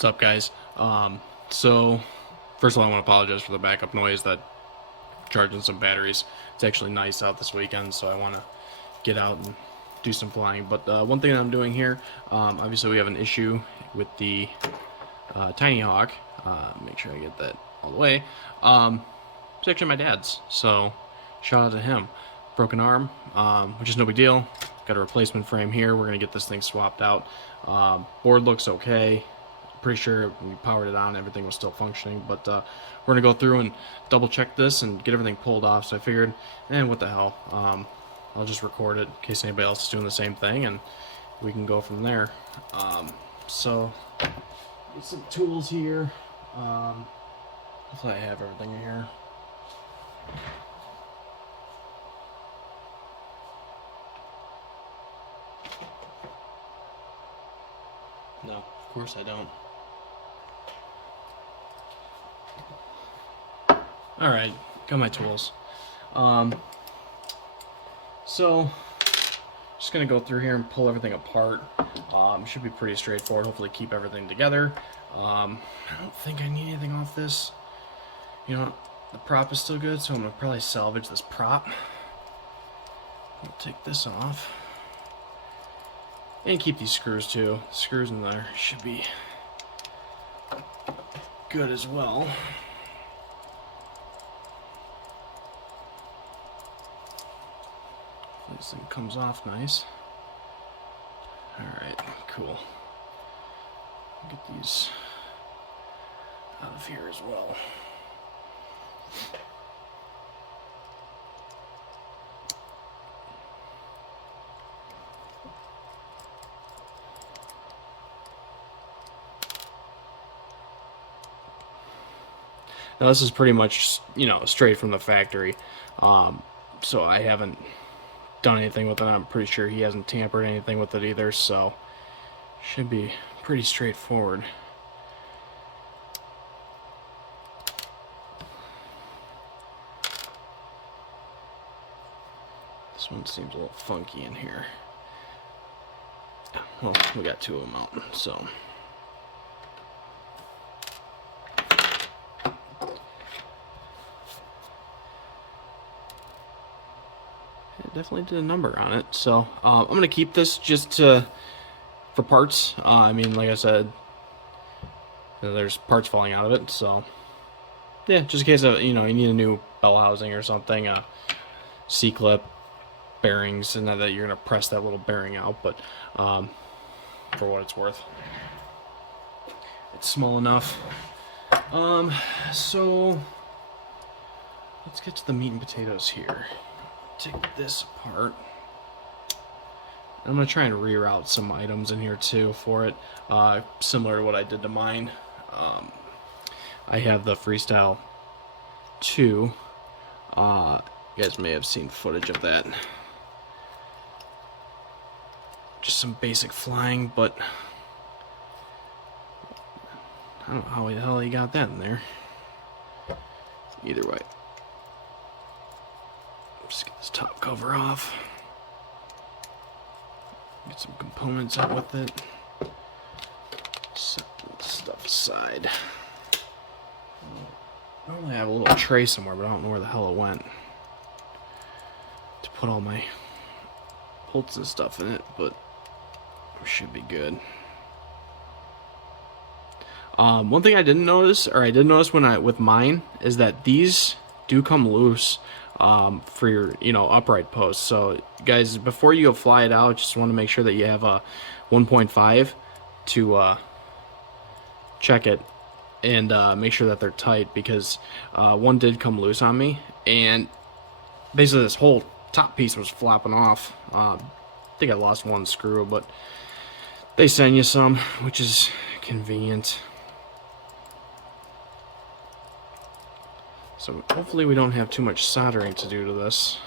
What's up, guys? So first of all, I want to apologize for the backup noise. That charging some batteries. It's actually nice out this weekend, so I want to get out and do some flying. But one thing that I'm doing here, obviously we have an issue with the Tinyhawk. Make sure I get that all the way. It's actually my dad's, so shout out to him. Broken arm, which is no big deal. Got a replacement frame here. We're gonna get this thing swapped out. Board looks okay. Pretty sure when we powered it on, everything was still functioning, but we're gonna go through and double check this and get everything pulled off. So I figured, what the hell, I'll just record it in case anybody else is doing the same thing, and we can go from there. So get some tools here. Hopefully I have everything in here. No, of course I don't. Alright, got my tools. So, just gonna go through here and pull everything apart. Should be pretty straightforward, hopefully keep everything together. I don't think I need anything off this. You know, the prop is still good, so I'm gonna probably salvage this prop. I'll take this off. And keep these screws too. The screws in there should be good as well. This thing comes off nice. Alright, cool. Get these out of here as well. Now this is pretty much, straight from the factory. So I haven't done anything with it. I'm pretty sure he hasn't tampered anything with it either, so should be pretty straightforward. This one seems a little funky in here. Well, we got two of them out, so definitely did a number on it. So I'm gonna keep this just for parts. I mean, like I said, there's parts falling out of it, so yeah, just in case of, you need a new bell housing or something, C-clip, bearings, and that you're gonna press that little bearing out. But for what it's worth, it's small enough. So let's get to the meat and potatoes here. Take this apart. I'm going to try and reroute some items in here too for it, similar to what I did to mine. I have the Freesyle 2. You guys may have seen footage of that. Just some basic flying, but I don't know how the hell he got that in there. Either way. Just get this top cover off. Get some components out with it. Set this stuff aside. I normally have a little tray somewhere, but I don't know where the hell it went to put all my bolts and stuff in it, but it should be good. One thing I didn't notice, or I did notice with mine, is that these do come loose. For your, upright posts. So guys, before you go fly it out, just want to make sure that you have a 1.5 to check it and make sure that they're tight, because one did come loose on me, and basically this whole top piece was flopping off. I think I lost one screw, but they send you some, which is convenient. So hopefully we don't have too much soldering to do to this.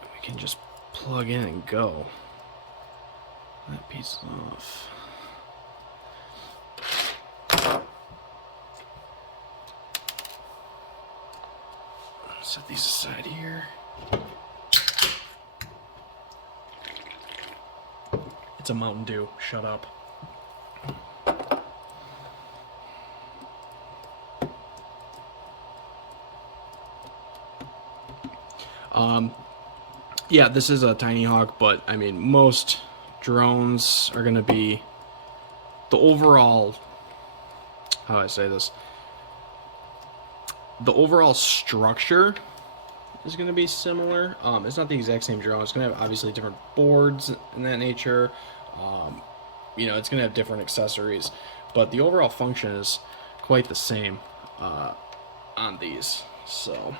We can just plug in and go. That piece is off. Set these aside here. It's a Mountain Dew. Shut up. Yeah, this is a Tinyhawk, but I mean, most drones are going to be the overall, how do I say this? The overall structure is going to be similar. It's not the exact same drone. It's going to have obviously different boards in that nature. You know, it's going to have different accessories, but the overall function is quite the same on these. So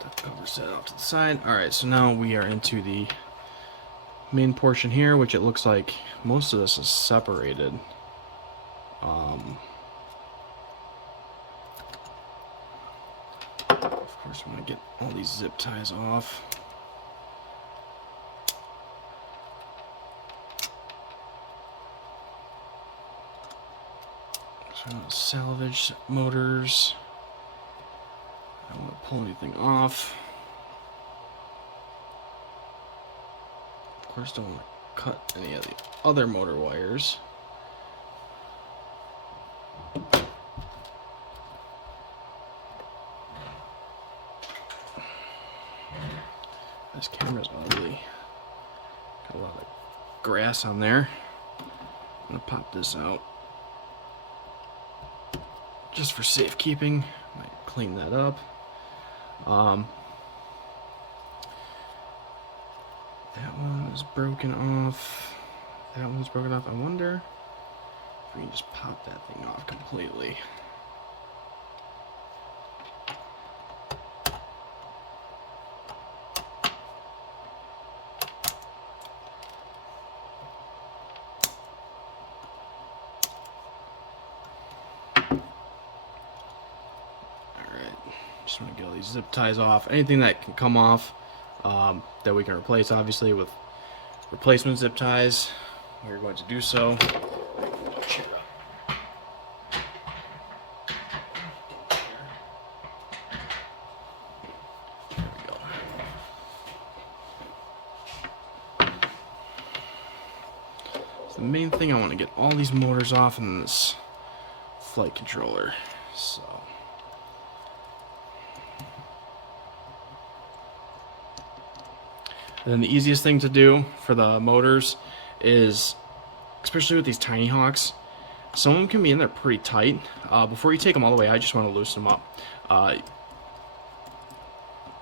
that cover set off to the side. All right, so now we are into the main portion here, which it looks like most of this is separated. Of course, I'm gonna get all these zip ties off. So I'm gonna salvage motors. I don't want to pull anything off. Of course, don't want to cut any of the other motor wires. This camera's ugly. Got a lot of grass on there. I'm gonna pop this out just for safekeeping. Might clean that up. That one is broken off. That one's broken off. I wonder if we can just pop that thing off completely. Just want to get all these zip ties off. Anything that can come off that we can replace, obviously, with replacement zip ties, we're going to do so. There we go. So the main thing, I want to get all these motors off and this flight controller. So. And then the easiest thing to do for the motors is, especially with these Tinyhawks, some of them can be in there pretty tight. Before you take them all the way, I just want to loosen them up,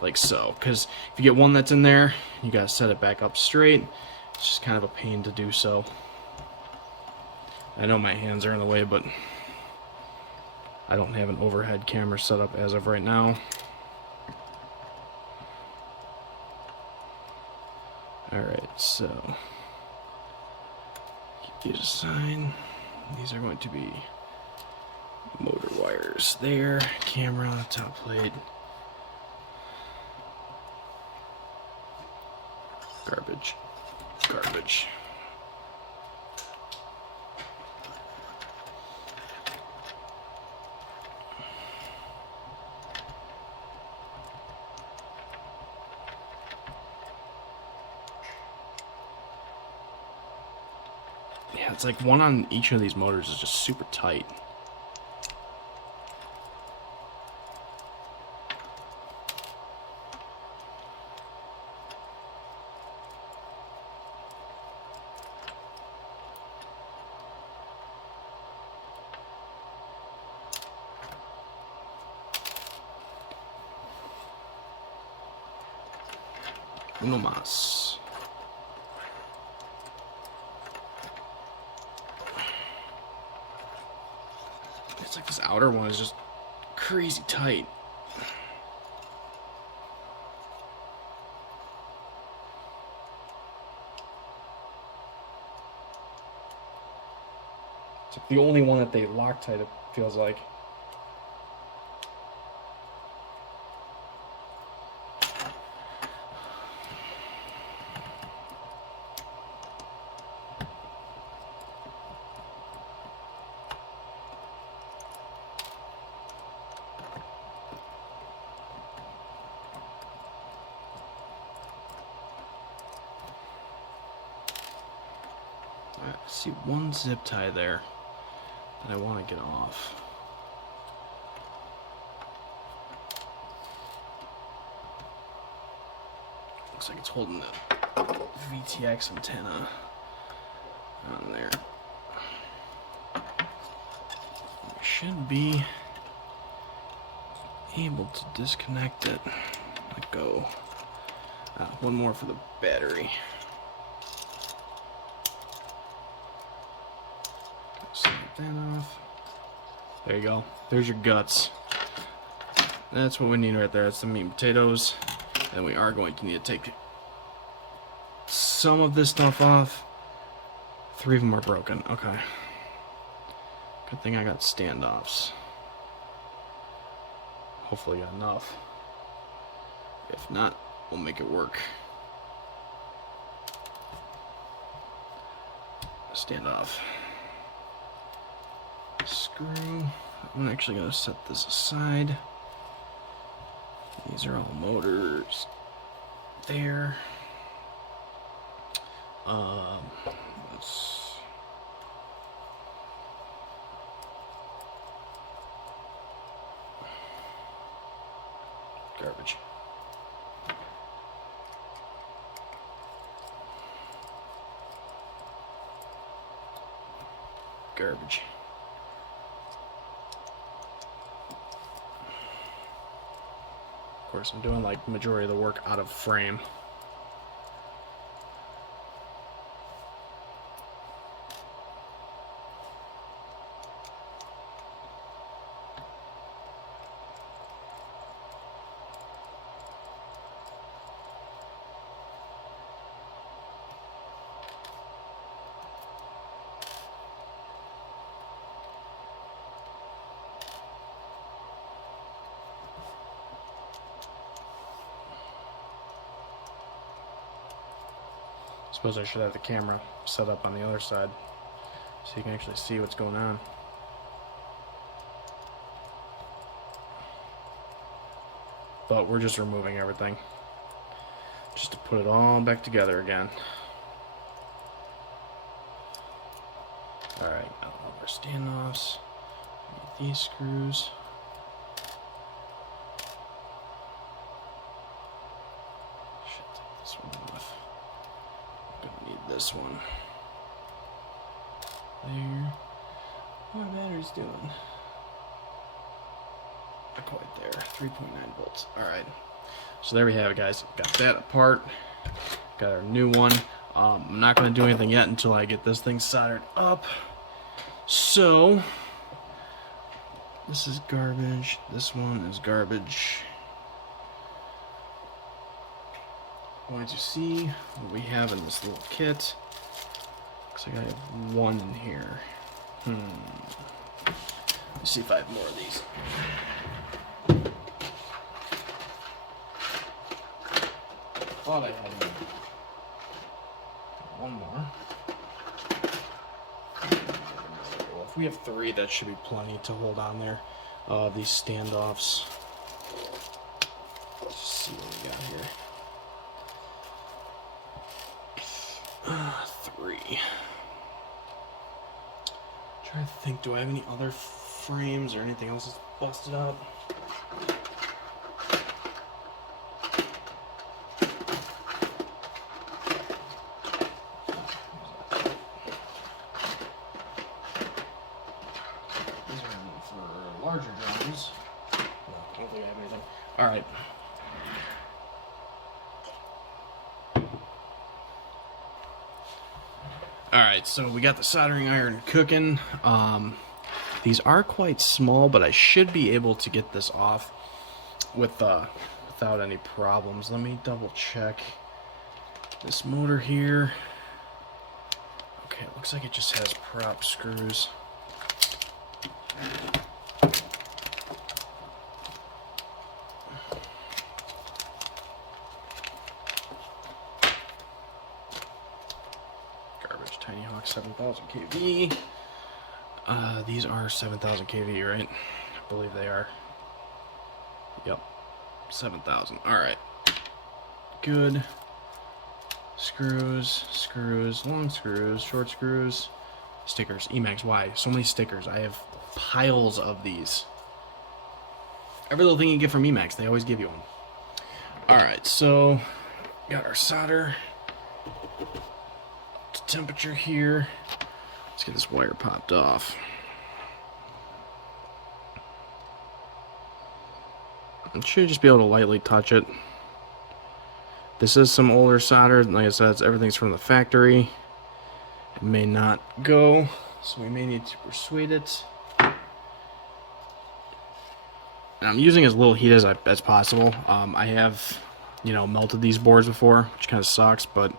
like so. Because if you get one that's in there, you gotta set it back up straight. It's just kind of a pain to do so. I know my hands are in the way, but I don't have an overhead camera set up as of right now. Alright, so keep these aside. These are going to be motor wires there, camera, top plate, garbage, garbage. Yeah, it's like one on each of these motors is just super tight. Uno más. It's like this outer one is just crazy tight. It's like the only one that they Loctite, it feels like. I see one zip tie there that I want to get off. Looks like it's holding the VTX antenna on there. We should be able to disconnect it. Let go. One more for the battery. Snap that off. There you go. There's your guts. That's what we need right there. That's the meat and potatoes. And we are going to need to take some of this stuff off. 3 of them are broken. Okay. Good thing I got standoffs. Hopefully got enough. If not, we'll make it work. Standoff. Screw. I'm actually going to set this aside. These are all motors. There. Let's garbage. Garbage. Of course, I'm doing like the majority of the work out of frame. Suppose I should have the camera set up on the other side so you can actually see what's going on. But we're just removing everything just to put it all back together again. Alright, now our standoffs. Get these screws. Should take this one off. Gonna need this one. There. What are batteries doing? Not quite there. 3.9 volts. Alright. So there we have it, guys. Got that apart. Got our new one. I'm not going to do anything yet until I get this thing soldered up. So, this is garbage. This one is garbage. Going to see what we have in this little kit. Looks like I have one in here. Let's see if I have more of these. Thought I had one more. Well, if we have 3, that should be plenty to hold on there. These standoffs. Let's see what we got here. 3. Trying to think, do I have any other frames or anything else that's busted up? These are for larger drums. No, I don't think I have anything. Alright. Alright, so we got the soldering iron cooking. These are quite small, but I should be able to get this off without any problems. Let me double check this motor here. Okay, it looks like it just has prop screws. Tinyhawk 7000 kV. These are 7000 kV, right? I believe they are. Yep. 7000. Alright. Good. Screws, screws, long screws, short screws, stickers. Emacs. Why? So many stickers. I have piles of these. Every little thing you get from Emacs, they always give you one. Alright, so Got our solder to temperature here. Let's get this wire popped off. I should just be able to lightly touch it. This is some older solder. Like I said, everything's from the factory. It may not go, so we may need to persuade it. And I'm using as little heat as possible. I have, melted these boards before, which kind of sucks, but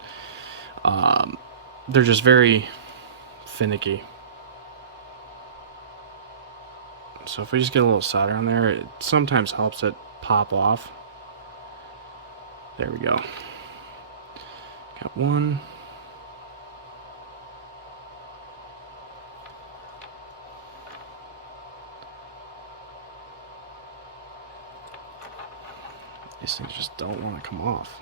they're just very finicky. So if we just get a little solder on there, it sometimes helps it pop off. There we go. Got one. These things just don't want to come off.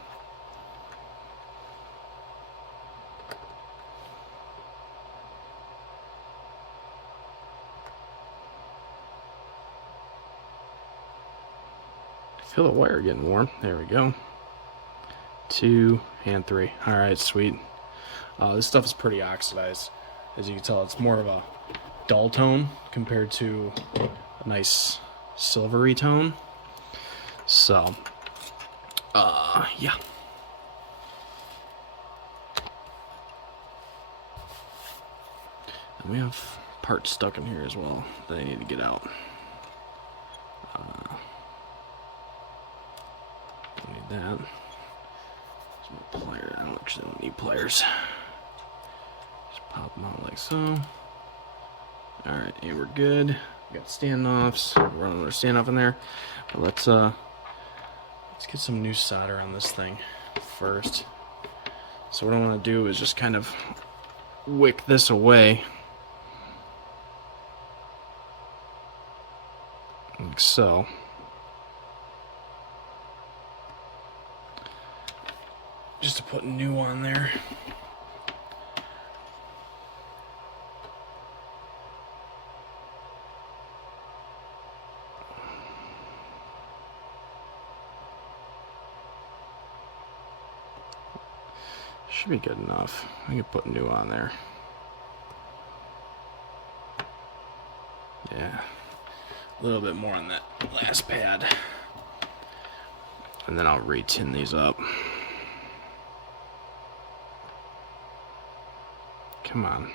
I feel the wire getting warm. There we go. 2 and 3. Alright, sweet. This stuff is pretty oxidized. As you can tell, it's more of a dull tone compared to a nice silvery tone. So, yeah. And we have parts stuck in here as well that I need to get out. Don't need that. There's no pliers. I don't need pliers. Just pop them out like so. Alright, and we're good. We got standoffs. We're running another standoff in there. But let's get some new solder on this thing first. So what I want to do is just kind of wick this away. Like so. Just to put new on there. Should be good enough. I can put new on there. Yeah. A little bit more on that last pad. And then I'll re-tin these up. Come on.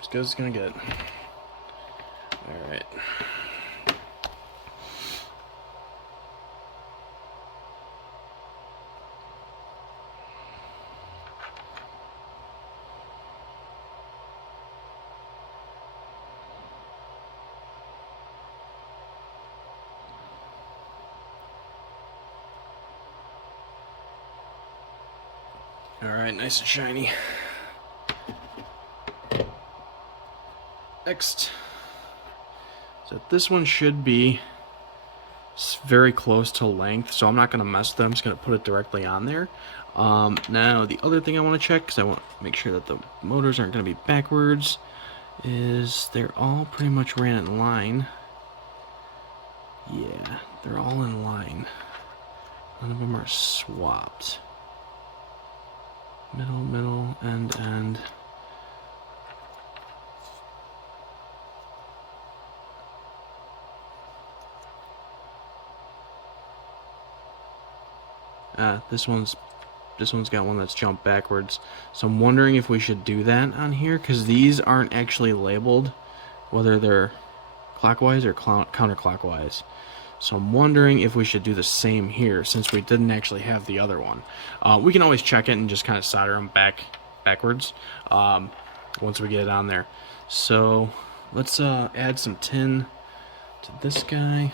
As good as it's gonna get. Alright. Alright, nice and shiny. Next. So this one should be very close to length, so I'm not going to mess with it. I'm just going to put it directly on there. Now, the other thing I want to check, because I want to make sure that the motors aren't going to be backwards, is they're all pretty much ran in line. Yeah, they're all in line. None of them are swapped. Middle, end. This one's got one that's jumped backwards. So I'm wondering if we should do that on here, because these aren't actually labeled, whether they're clockwise or counterclockwise. So I'm wondering if we should do the same here, since we didn't actually have the other one. We can always check it and just kind of solder them backwards once we get it on there. So let's add some tin to this guy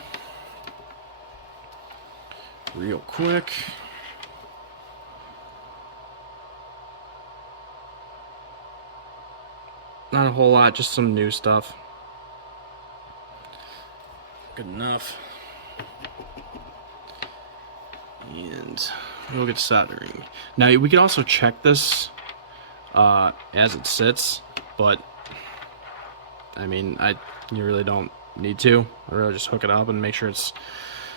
real quick. Not a whole lot, just some new stuff. Good enough. And we'll get soldering. Now we could also check this as it sits, but I mean, you really don't need to. I really just hook it up and make sure it's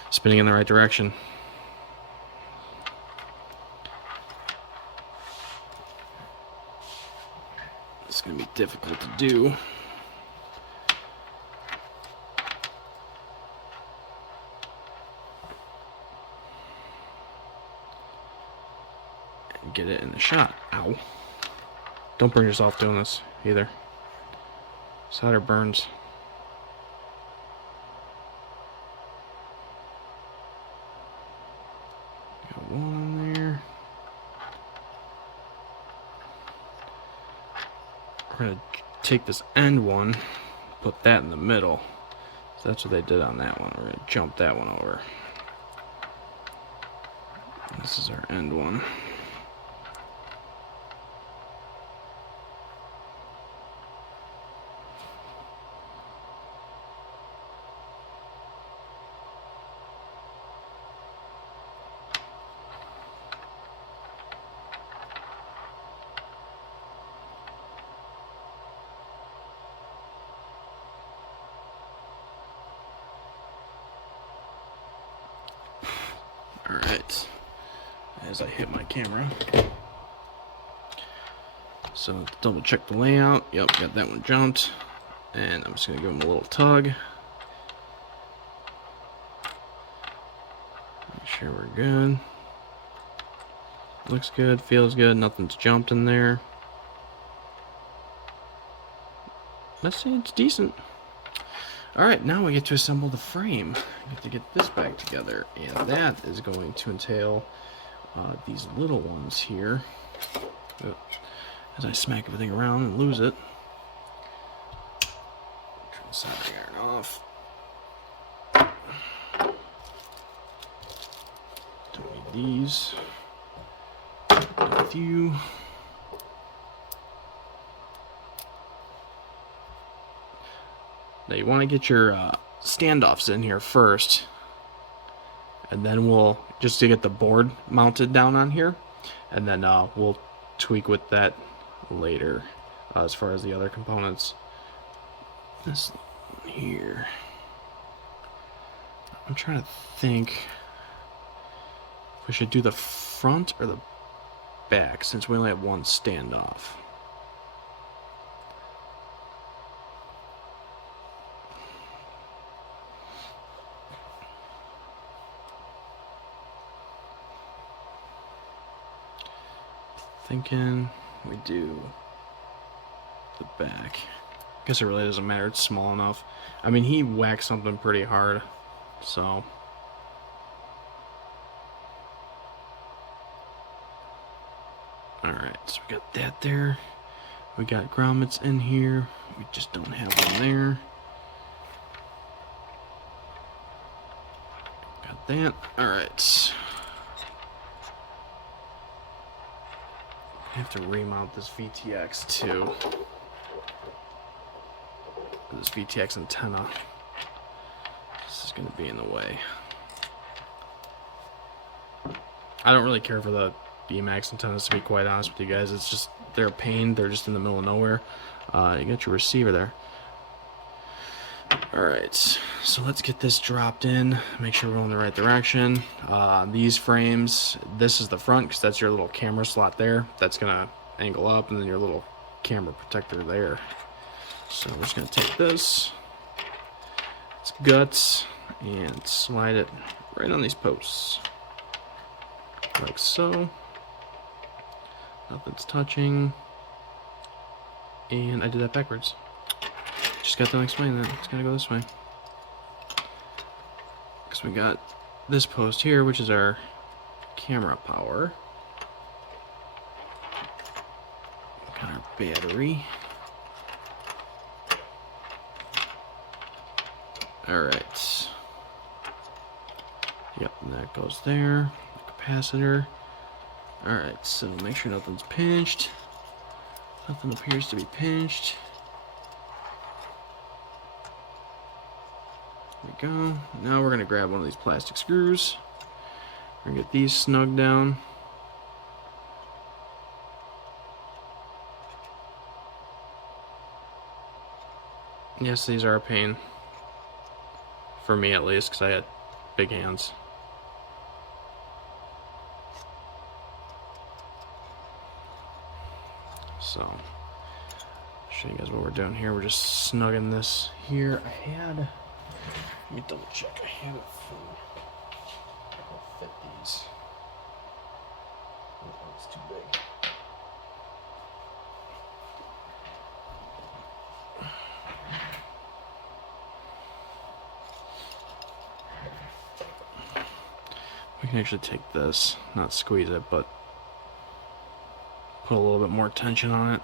spinning in the right direction. It's going to be difficult to do. And get it in the shot. Ow. Don't burn yourself doing this either. Solder burns. Got one there. We're going to take this end one, put that in the middle. So that's what they did on that one. We're going to jump that one over. This is our end one. Alright, as I hit my camera. So double check the layout. Yep, got that one jumped. And I'm just going to give him a little tug. Make sure we're good. Looks good, feels good, nothing's jumped in there. Let's say it's decent. Alright, now we get to assemble the frame. We get to get this back together, and that is going to entail these little ones here. As I smack everything around and lose it. Turn the soldering iron off. Don't need these. A few. Now you want to get your standoffs in here first, and then we'll just to get the board mounted down on here, and then we'll tweak with that later as far as the other components. This one here, I'm trying to think if we should do the front or the back since we only have one standoff. Thinking we do the back. Guess it really doesn't matter, it's small enough. I mean, he whacked something pretty hard, so. Alright, so we got that there. We got grommets in here. We just don't have one there. Got that. Alright. I have to remount this VTX too. This VTX antenna. This is going to be in the way. I don't really care for the BMAX antennas, to be quite honest with you guys. It's just, they're a pain. They're just in the middle of nowhere. You got your receiver there. Alright, so let's get this dropped in. Make sure we're going in the right direction. These frames, this is the front because that's your little camera slot there. That's going to angle up, and then your little camera protector there. So we're just going to take this, its guts, and slide it right on these posts. Like so. Nothing's touching. And I did that backwards. Just got done explaining that. It's gotta go this way. Because we got this post here, which is our camera power. Got our battery. Alright. Yep, and that goes there. The capacitor. Alright, so make sure nothing's pinched. Nothing appears to be pinched. There we go. Now we're going to grab one of these plastic screws. We're going to get these snugged down. Yes, these are a pain. for me at least, because I had big hands. So, show you guys what we're doing here. We're just snugging this here. Let me double check. I had it I'll fit these. Oh, it's too big. We can actually take this, not squeeze it, but put a little bit more tension on it.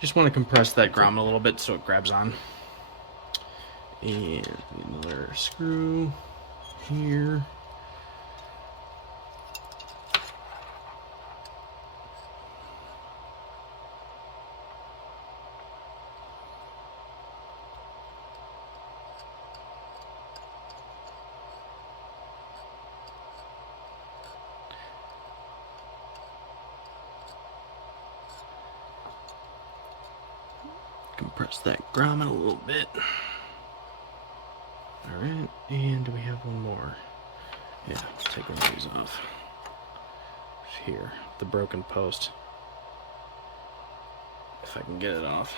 Just want to compress that grommet a little bit so it grabs on. And another screw here. Compress that grommet a little bit. Alright, and do we have one more? Yeah, take one of these off. Here, the broken post. If I can get it off.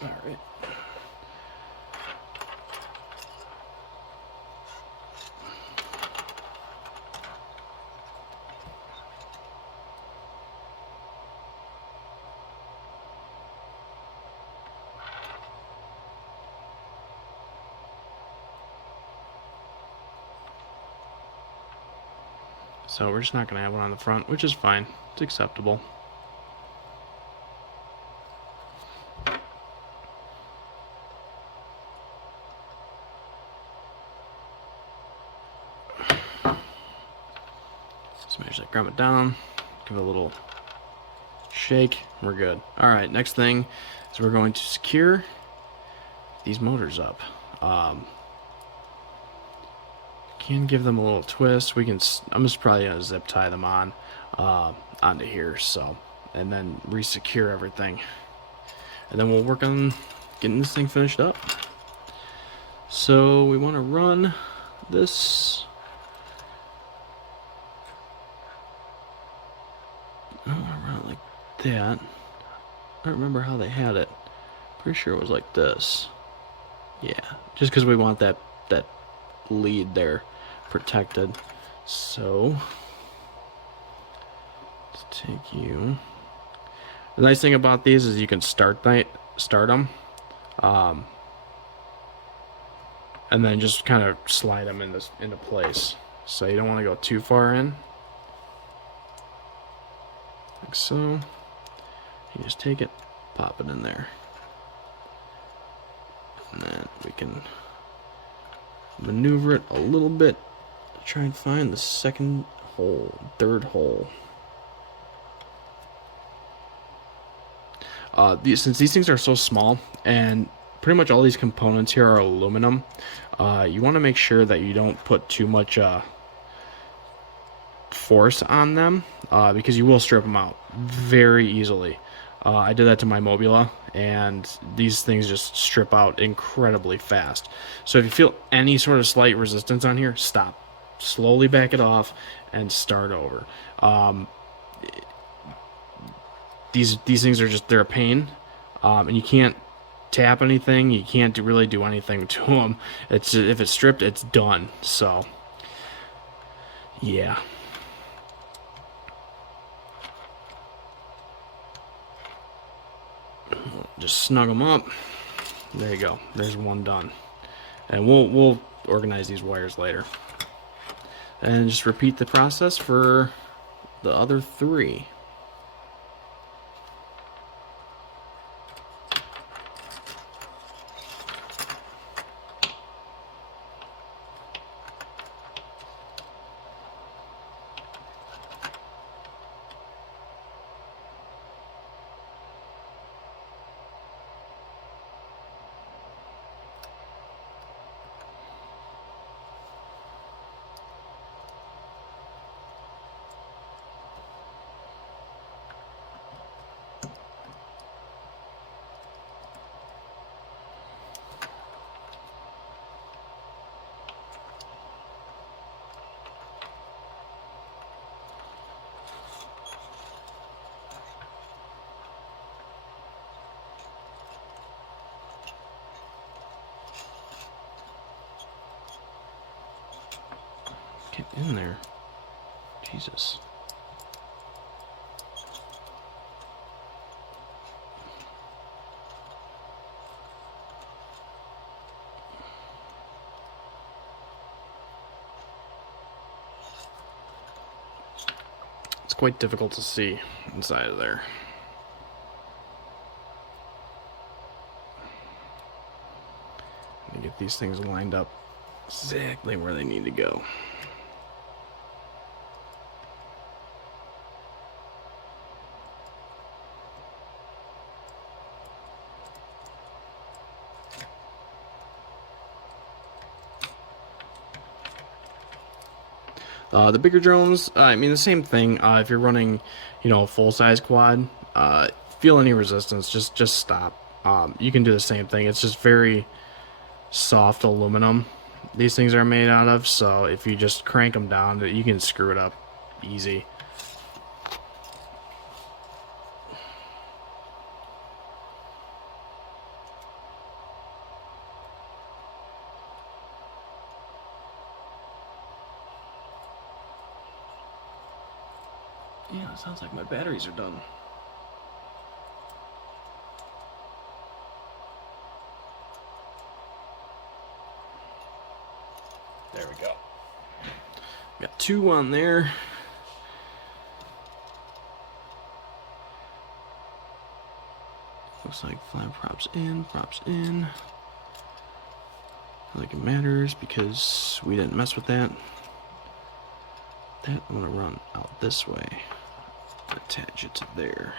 All right. So we're just not going to have one on the front, which is fine. It's acceptable. Smash that grommet down, give it a little shake, we're good. Alright, next thing is we're going to secure these motors up. Can give them a little twist. I'm just probably going to zip tie them on onto here, so, and then re-secure everything. And then we'll work on getting this thing finished up. So we want to run this. Run it like that. I don't remember how they had it. Pretty sure it was like this. Yeah, just because we want that lead there protected. So let's take you. The nice thing about these is you can start them, and then just kind of slide them into place. So you don't want to go too far in. Like so. You just take it, pop it in there. And then we can maneuver it a little bit to try and find the third hole. Since these things are so small and pretty much all these components here are aluminum, you want to make sure that you don't put too much force on them, because you will strip them out very easily. I did that to my Mobula, and these things just strip out incredibly fast. So if you feel any sort of slight resistance on here, stop. Slowly back it off and start over. These things are they're a pain, and you can't tap anything. You can't really do anything to them. If it's stripped, it's done. So, yeah. Just snug them up. There you go. There's one done. And we'll organize these wires later. And just repeat the process for the other three. in there. Jesus. It's quite difficult to see inside of there. Get these things lined up exactly where they need to go. The bigger drones, I mean, the same thing. If you're running, a full-size quad, feel any resistance, just stop. You can do the same thing. It's just very soft aluminum these things are made out of, so if you just crank them down, you can screw it up easy. Yeah, it sounds like my batteries are done. There we go. Got 2 on there. Looks like flat props in. I think it matters because we didn't mess with that. That I'm gonna run out this way. Attach it to there.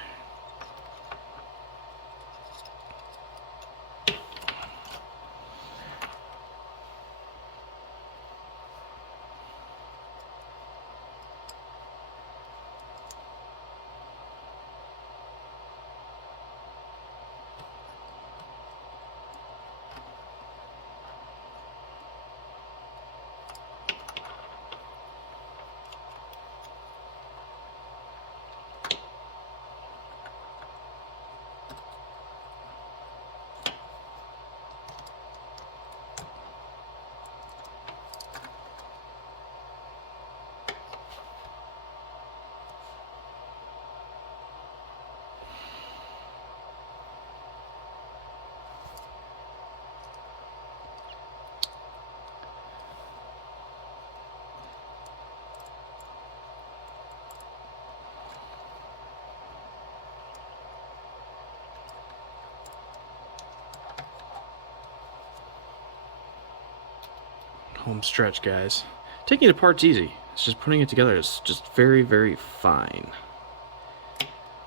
Home stretch, guys. Taking it apart's easy. It's just putting it together is just very, very fine.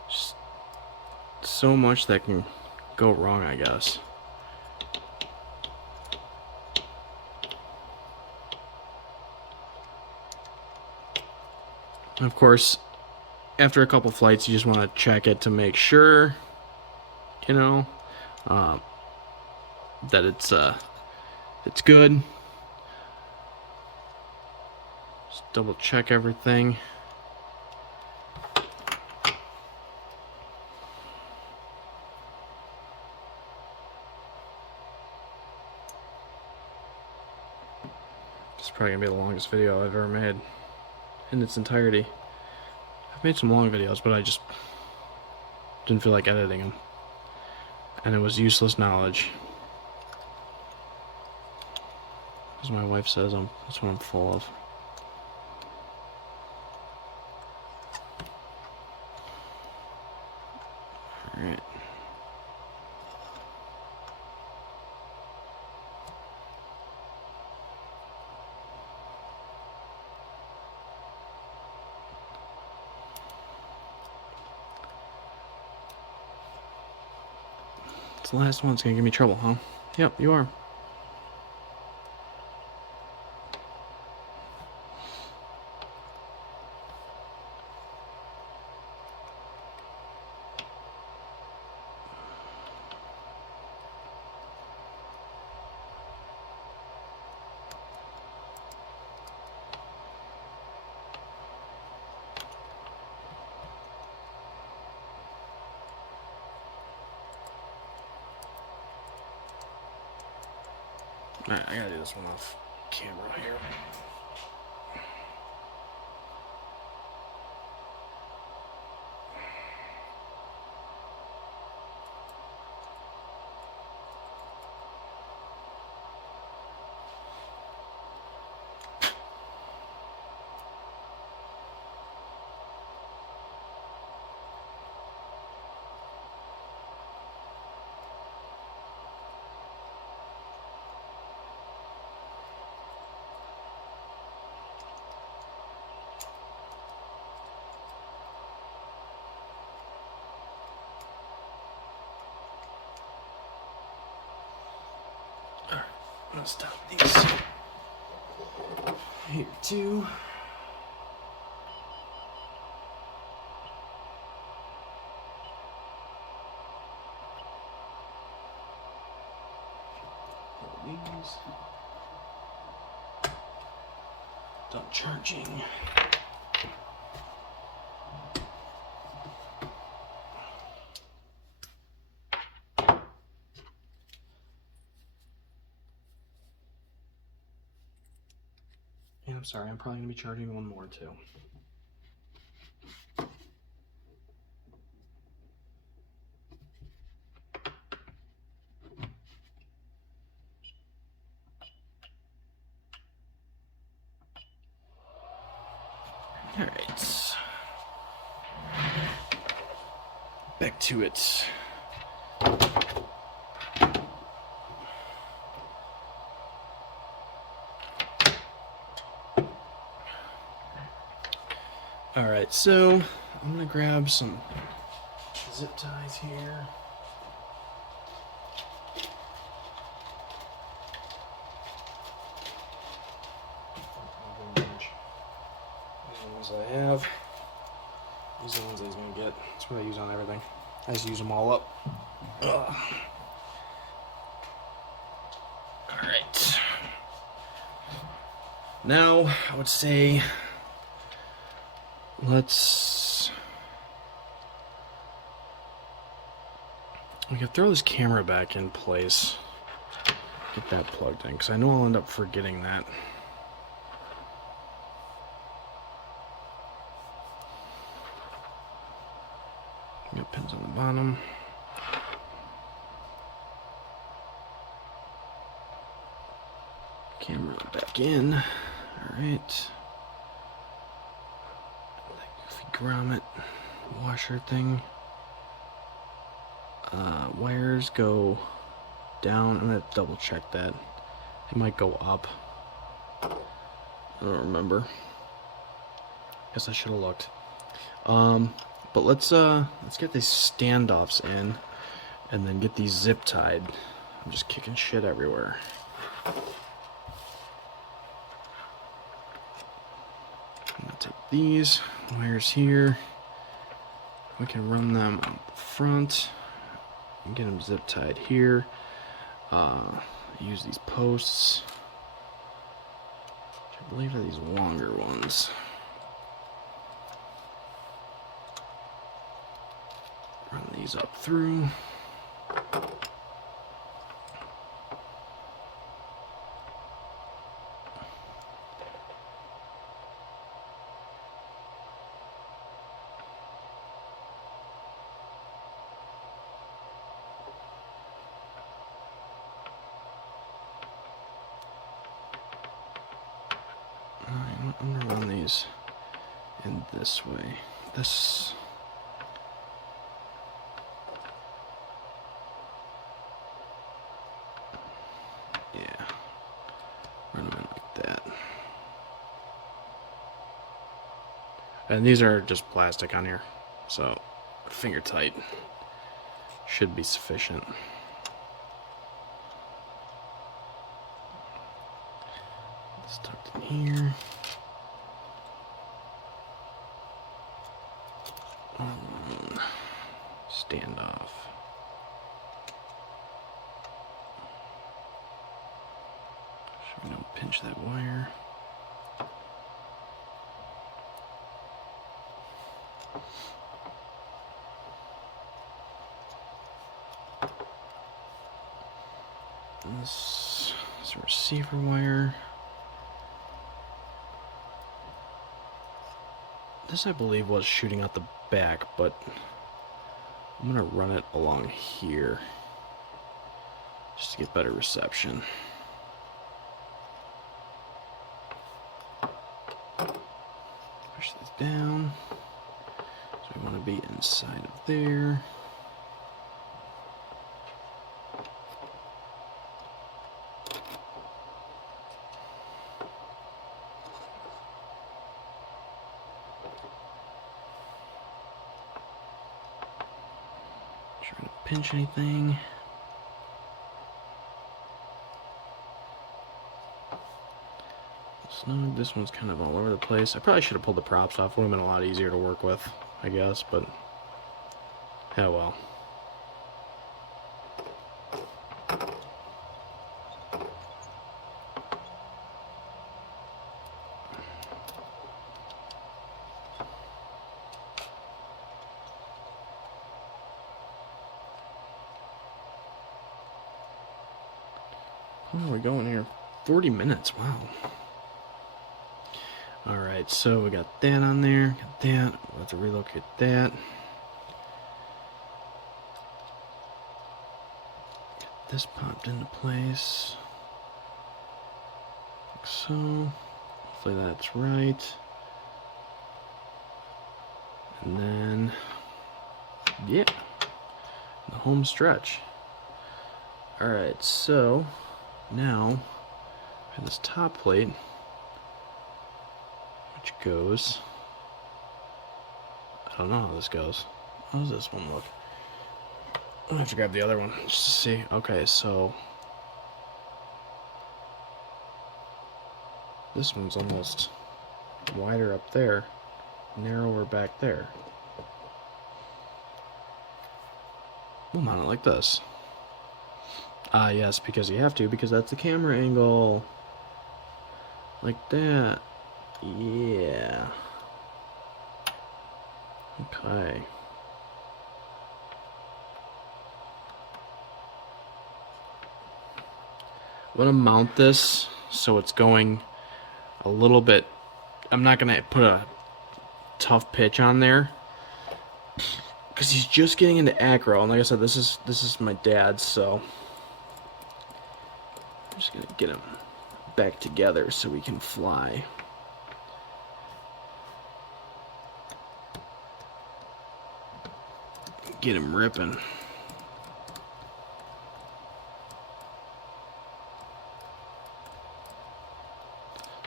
Just so much that can go wrong, I guess. And of course, after a couple flights, you just want to check it to make sure, that it's good. Just double check everything. This is probably gonna be the longest video I've ever made in its entirety. I've made some long videos, but I just didn't feel like editing them, and it was useless knowledge. As my wife says, that's what I'm full of. Alright. It's the last one. It's gonna give me trouble, huh? Yep, you are. Alright, I gotta do this one off camera here. gonna stop these here too. These done charging. And I'm sorry, I'm probably gonna be charging one more too. All right, back to it. All right, so I'm gonna grab some zip ties here. These are the ones I have. These are the ones I was gonna get. That's what I use on everything. I just use them all up. Ugh. All right. Now I would say we can throw this camera back in place. Get that plugged in, because I know I'll end up forgetting that. Got pins on the bottom. Camera back in. Alright. That goofy grommet washer thing. Wires go down. I'm gonna double check that. It might go up. I don't remember. Guess I should have looked. But let's get these standoffs in, and then get these zip tied. I'm just kicking shit everywhere. I'm gonna take these wires here. We can run them on the front and get them zip tied here. Use these posts, which I believe are these longer ones. Run these up through. I'm gonna run these in this way. This. Yeah. Run them in like that. And these are just plastic on here, so finger tight should be sufficient. It's tucked in here. Standoff. So we don't pinch that wire. This is a receiver wire. This, I believe, was shooting out the back, but I'm gonna run it along here just to get better reception. Push this down. So we want to be inside of there. Trying to pinch anything. snug. This one's kind of all over the place. I probably should have pulled the props off. Would have been a lot easier to work with, I guess, but oh well. Where are we going here? 40 minutes, wow. Alright, so we got that on there, got that, we'll have to relocate that. Get this popped into place. Like so. Hopefully that's right. And then, yeah, the home stretch. Alright, so now we have this top plate, which goes, I don't know how this goes. How does this one look? I'll have to grab the other one just to see. Okay, so this one's almost wider up there, narrower back there. We'll mount it like this. Ah, yes, because you have to, because that's the camera angle. Like that. Yeah. Okay. I'm going to mount this so it's going a little bit. I'm not going to put a tough pitch on there because he's just getting into acro, and like I said, this is my dad's, so I'm just gonna get him back together so we can fly. Get him ripping.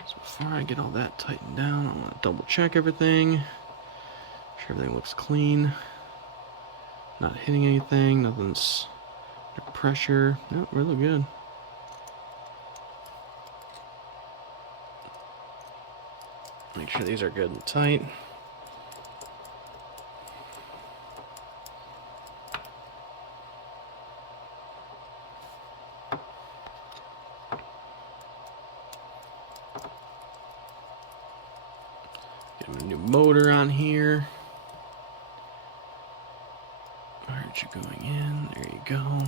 So before I get all that tightened down, I want to double check everything. Make sure everything looks clean. Not hitting anything, nothing's under pressure. No, really good. Make sure these are good and tight. Get a new motor on here. Aren't you going in? There you go.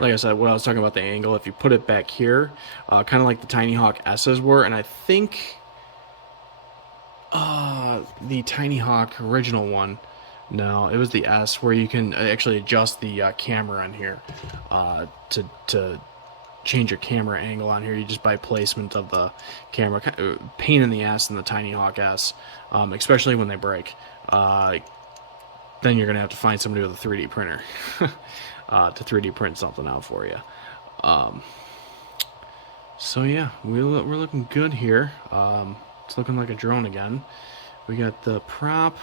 Like I said, what I was talking about the angle, if you put it back here, kind of like the Tinyhawk S's were, and I think the Tinyhawk original one, no, it was the S, where you can actually adjust the camera on here to change your camera angle on here. You just by placement of the camera. Pain in the ass in the Tinyhawk S, especially when they break. Then you're gonna have to find somebody with a 3D printer to 3D print something out for you. So yeah, we're looking good here. It's looking like a drone again. We got the prop.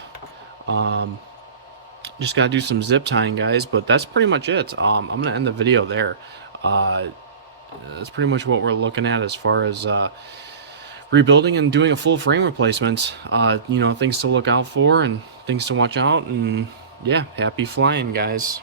Just gotta do some zip tying, guys, but that's pretty much it. I'm gonna end the video there. That's pretty much what we're looking at as far as rebuilding and doing a full frame replacement. You know, things to look out for and things to watch out, and yeah, happy flying, guys.